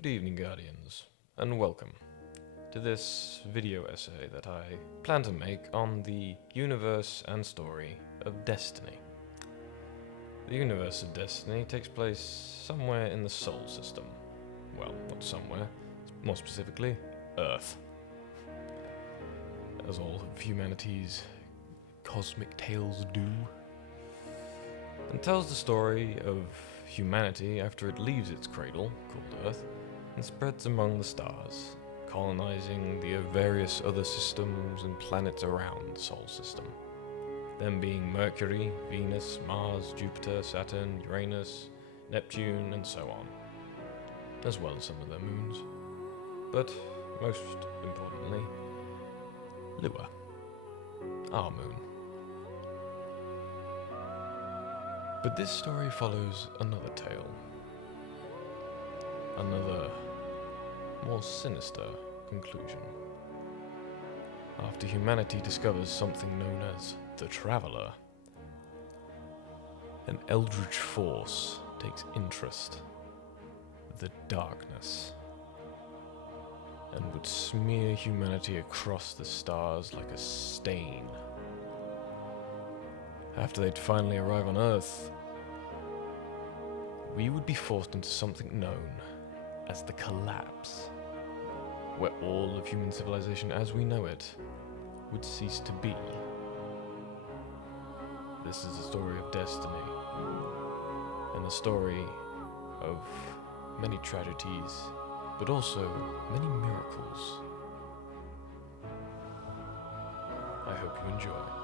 Good evening, Guardians, and welcome to this video essay that I plan to make on the universe and story of Destiny. The universe of Destiny takes place somewhere in the Sol system. Well, not somewhere, more specifically, Earth. As all of humanity's cosmic tales do. And tells the story of humanity after it leaves its cradle, called Earth, and spreads among the stars, colonizing the various other systems and planets around the Sol system. Them being Mercury, Venus, Mars, Jupiter, Saturn, Uranus, Neptune, and so on, as well as some of their moons. But, most importantly, Lua, our moon. But this story follows another tale. Another, more sinister conclusion. After humanity discovers something known as the Traveler, an eldritch force takes interest, the darkness, and would smear humanity across the stars like a stain. After they'd finally arrive on Earth, we would be forced into something known as the Collapse, where all of human civilization as we know it would cease to be. This is the story of Destiny, and the story of many tragedies, but also many miracles. I hope you enjoy.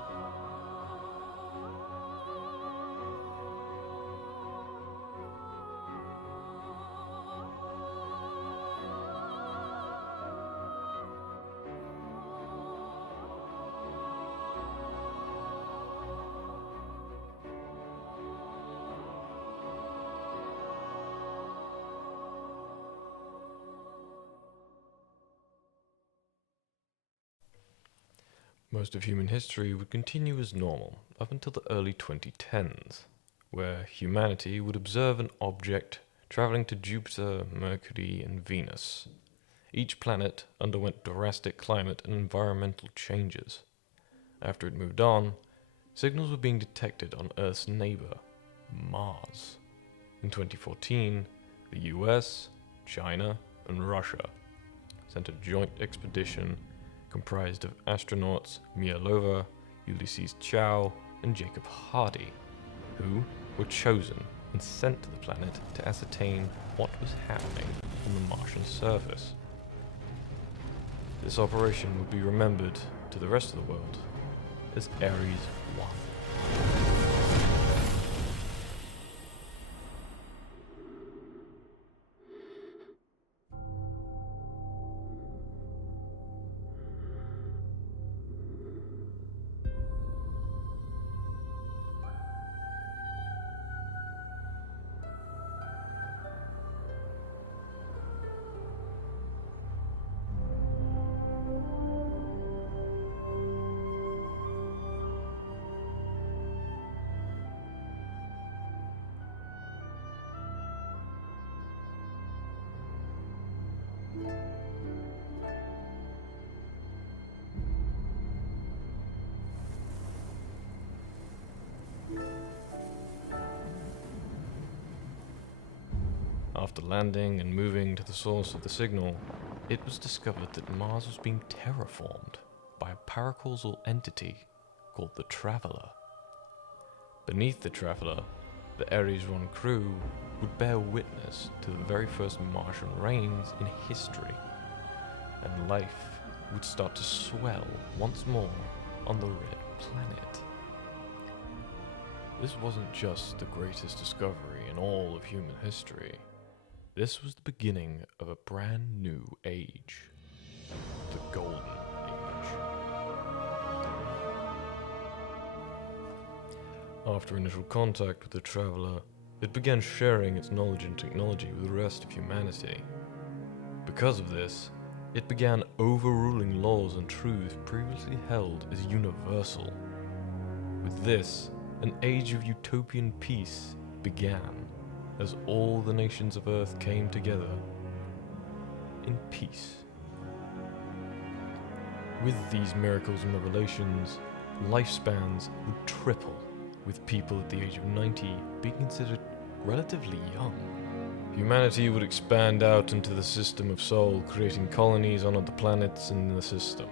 Most of human history would continue as normal up until the early 2010s, where humanity would observe an object traveling to Jupiter, Mercury, and Venus. Each planet underwent drastic climate and environmental changes. After it moved on, signals were being detected on Earth's neighbor, Mars. In 2014, the US, China, and Russia sent a joint expedition comprised of astronauts Mia Lova, Ulysses Chow, and Jacob Hardy, who were chosen and sent to the planet to ascertain what was happening on the Martian surface. This operation would be remembered to the rest of the world as Ares 1. After landing and moving to the source of the signal, it was discovered that Mars was being terraformed by a paracausal entity called the Traveler. Beneath the Traveler, the Ares 1 crew would bear witness to the very first Martian rains in history, and life would start to swell once more on the Red Planet. This wasn't just the greatest discovery in all of human history. This was the beginning of a brand new age, the Golden Age. After initial contact with the Traveler, it began sharing its knowledge and technology with the rest of humanity. Because of this, it began overruling laws and truths previously held as universal. With this, an age of utopian peace began, as all the nations of Earth came together in peace. With these miracles and revelations, lifespans would triple, with people at the age of 90 being considered relatively young. Humanity would expand out into the system of Sol, creating colonies on other planets in the system.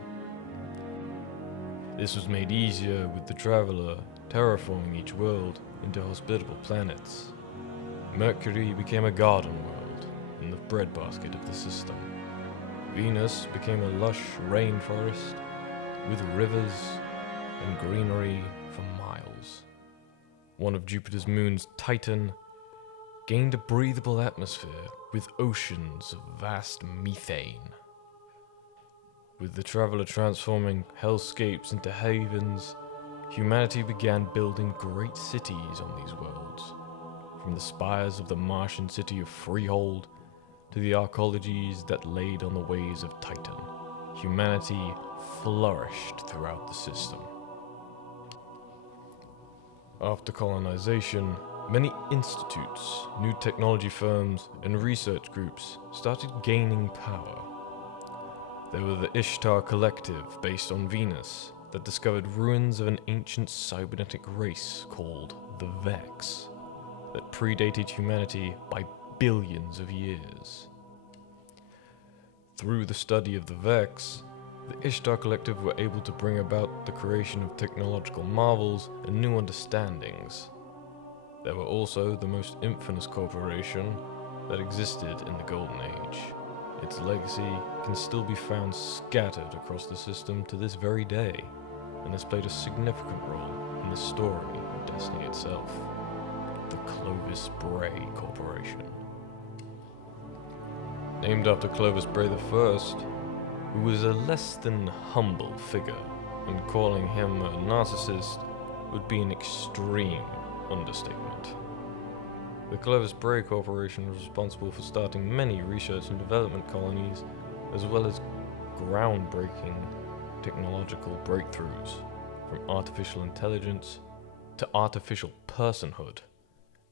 This was made easier with the Traveler terraforming each world into hospitable planets. Mercury became a garden world in the breadbasket of the system. Venus became a lush rainforest with rivers and greenery for miles. One of Jupiter's moons, Titan, gained a breathable atmosphere with oceans of vast methane. With the Traveler transforming hellscapes into havens, humanity began building great cities on these worlds, from the spires of the Martian city of Freehold to the arcologies that laid on the ways of Titan. Humanity flourished throughout the system. After colonization, many institutes, new technology firms, and research groups started gaining power. There were the Ishtar Collective, based on Venus, that discovered ruins of an ancient cybernetic race called the Vex, that predated humanity by billions of years. Through the study of the Vex, the Ishtar Collective were able to bring about the creation of technological marvels and new understandings. There were also the most infamous corporation that existed in the Golden Age. Its legacy can still be found scattered across the system to this very day, and has played a significant role in the story of Destiny itself. The Clovis Bray Corporation. Named after Clovis Bray I, who was a less than humble figure, and calling him a narcissist would be an extreme understatement. The Clovis Bray Corporation was responsible for starting many research and development colonies, as well as groundbreaking technological breakthroughs, from artificial intelligence to artificial personhood,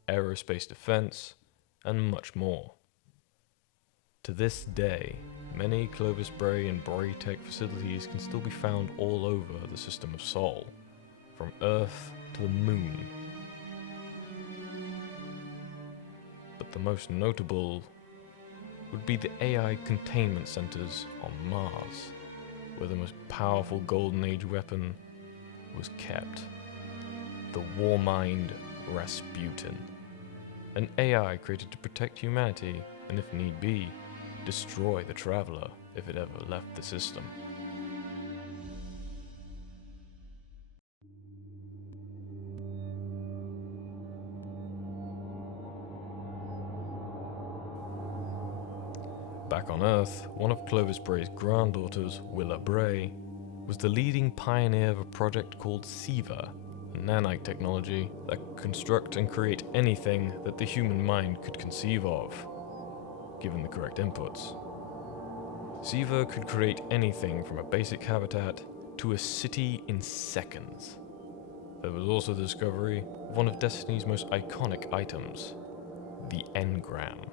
aerospace defense, and much more. To this day, many Clovis Bray and Bray Tech facilities can still be found all over the system of Sol, from Earth to the Moon. But the most notable would be the AI containment centers on Mars, where the most powerful Golden Age weapon was kept. The Warmind Rasputin, an AI created to protect humanity and, if need be, destroy the Traveler if it ever left the system. Back on Earth, one of Clovis Bray's granddaughters, Willa Bray, was the leading pioneer of a project called SIVA, a nanite technology that could construct and create anything that the human mind could conceive of, given the correct inputs. SIVA could create anything from a basic habitat to a city in seconds. There was also the discovery of one of Destiny's most iconic items, the engram.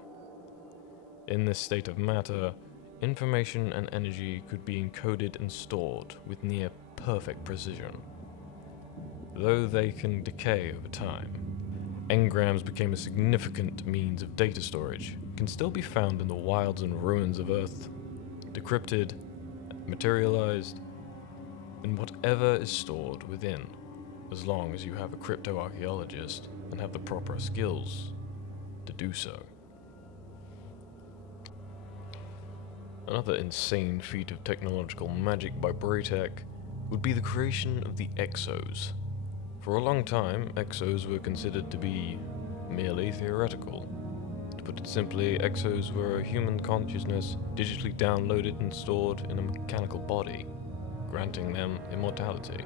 In this state of matter, information and energy could be encoded and stored with near perfect precision. Though they can decay over time, engrams became a significant means of data storage, can still be found in the wilds and ruins of Earth, decrypted, materialized, and whatever is stored within, as long as you have a cryptoarchaeologist and have the proper skills to do so. Another insane feat of technological magic by Braytech would be the creation of the Exos. For a long time, Exos were considered to be merely theoretical. To put it simply, Exos were a human consciousness digitally downloaded and stored in a mechanical body, granting them immortality.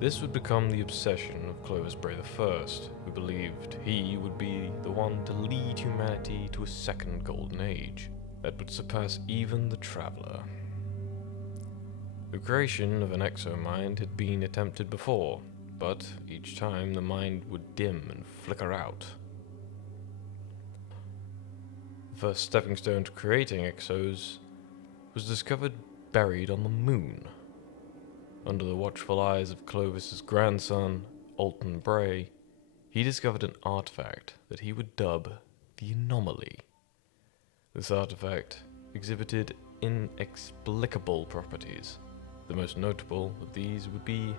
This would become the obsession of Clovis Bray I, who believed he would be the one to lead humanity to a second golden age that would surpass even the Traveler. The creation of an exomind had been attempted before, but each time the mind would dim and flicker out. first stepping stone to creating Exos, was discovered buried on the moon. Under the watchful eyes of Clovis's grandson, Alton Bray, he discovered an artifact that he would dub the Anomaly. This artifact exhibited inexplicable properties. The most notable of these would be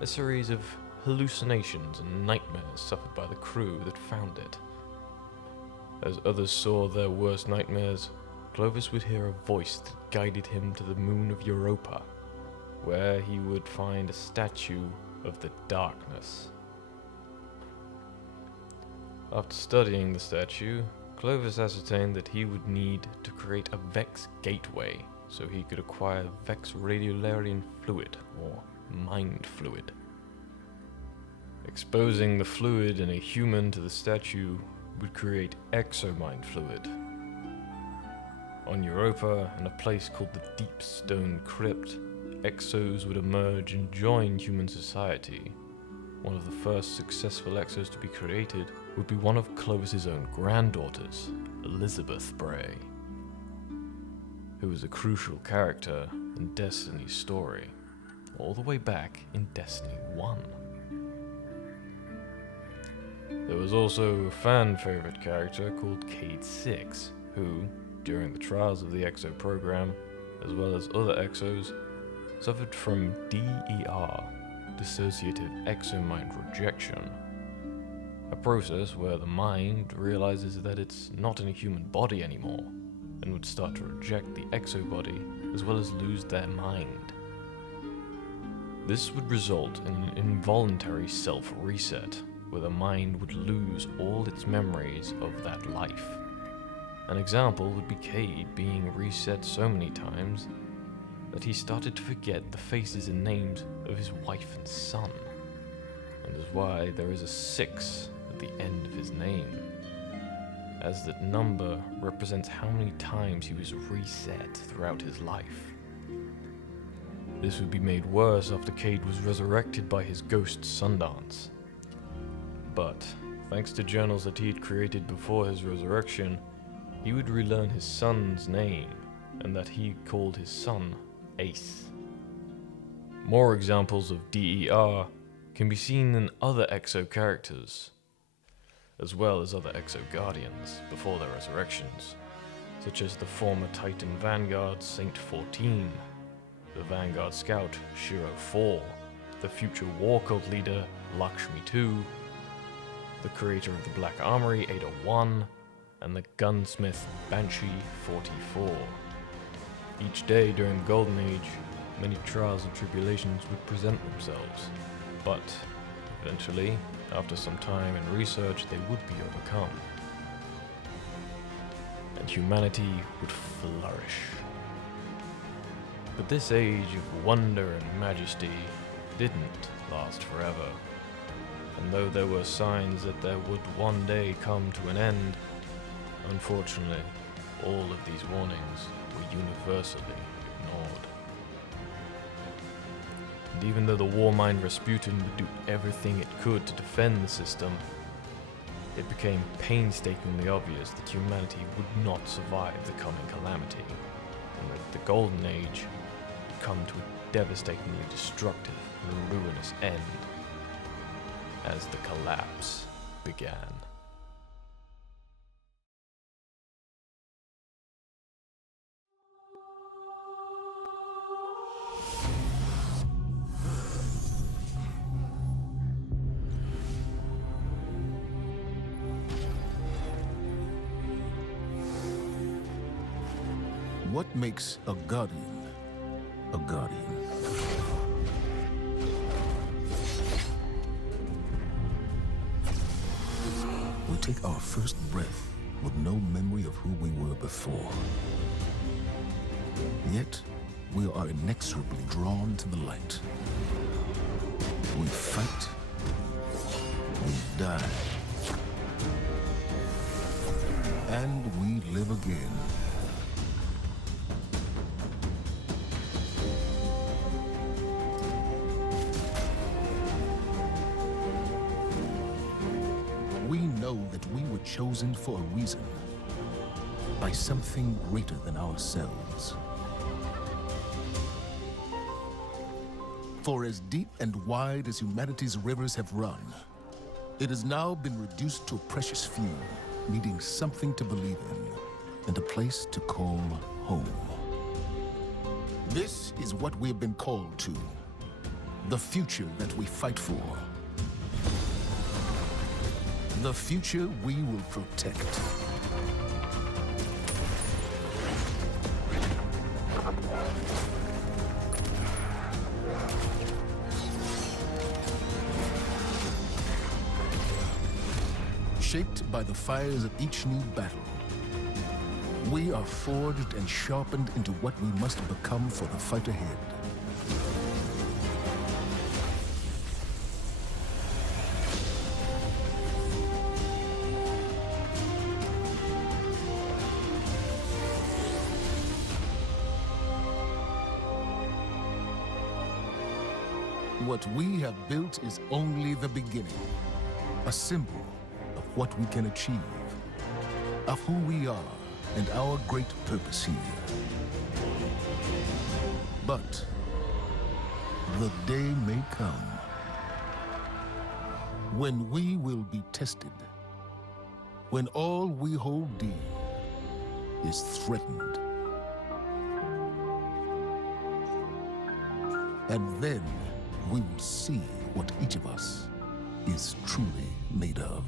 a series of hallucinations and nightmares suffered by the crew that found it. As others saw their worst nightmares, Clovis would hear a voice that guided him to the moon of Europa, where he would find a statue of the Darkness. After studying the statue, Clovis ascertained that he would need to create a Vex gateway so he could acquire Vex Radiolarian fluid, or mind fluid. Exposing the fluid in a human to the statue would create exomind fluid. On Europa, in a place called the Deep Stone Crypt, Exos would emerge and join human society. One of the first successful Exos to be created would be one of Clovis's own granddaughters, Elizabeth Bray, who was a crucial character in Destiny's story, all the way back in Destiny 1. There was also a fan-favorite character called Cayde 6, who, during the trials of the Exo program, as well as other Exos, suffered from DER, dissociative exomind rejection, a process where the mind realizes that it's not in a human body anymore, and would start to reject the exo body as well as lose their mind. This would result in an involuntary self-reset, where the mind would lose all its memories of that life. An example would be Cayde being reset so many times that he started to forget the faces and names of his wife and son, and is why there is a 6 at the end of his name, as that number represents how many times he was reset throughout his life. This would be made worse after Cayde was resurrected by his ghost Sundance. But, thanks to journals that he had created before his resurrection, he would relearn his son's name, and that he called his son Ace. More examples of DER can be seen in other Exo characters, as well as other Exo Guardians before their resurrections, such as the former Titan Vanguard Saint 14, the Vanguard Scout Shiro 4, the future War Cult leader Lakshmi 2, the creator of the Black Armory Ada 1, and the gunsmith Banshee 44. Each day during the Golden Age, many trials and tribulations would present themselves, but eventually, after some time and research, they would be overcome, and humanity would flourish. But this age of wonder and majesty didn't last forever, and though there were signs that there would one day come to an end, unfortunately, all of these warnings were universally ignored. And even though the Warmind Rasputin would do everything it could to defend the system, it became painstakingly obvious that humanity would not survive the coming calamity, and that the Golden Age would come to a devastatingly destructive and ruinous end as the collapse began. What makes a Guardian a Guardian? We take our first breath with no memory of who we were before. Yet, we are inexorably drawn to the light. We fight. We die. And we live again. We know that we were chosen for a reason. by something greater than ourselves. For as deep and wide as humanity's rivers have run, it has now been reduced to a precious few, needing something to believe in and a place to call home. This is what we have been called to, the future that we fight for, the future we will protect. Shaped by the fires of each new battle, we are forged and sharpened into what we must become for the fight ahead. What we have built is only the beginning, a symbol of what we can achieve, of who we are and our great purpose here. But the day may come when we will be tested, when all we hold dear is threatened. And then we will see what each of us is truly made of.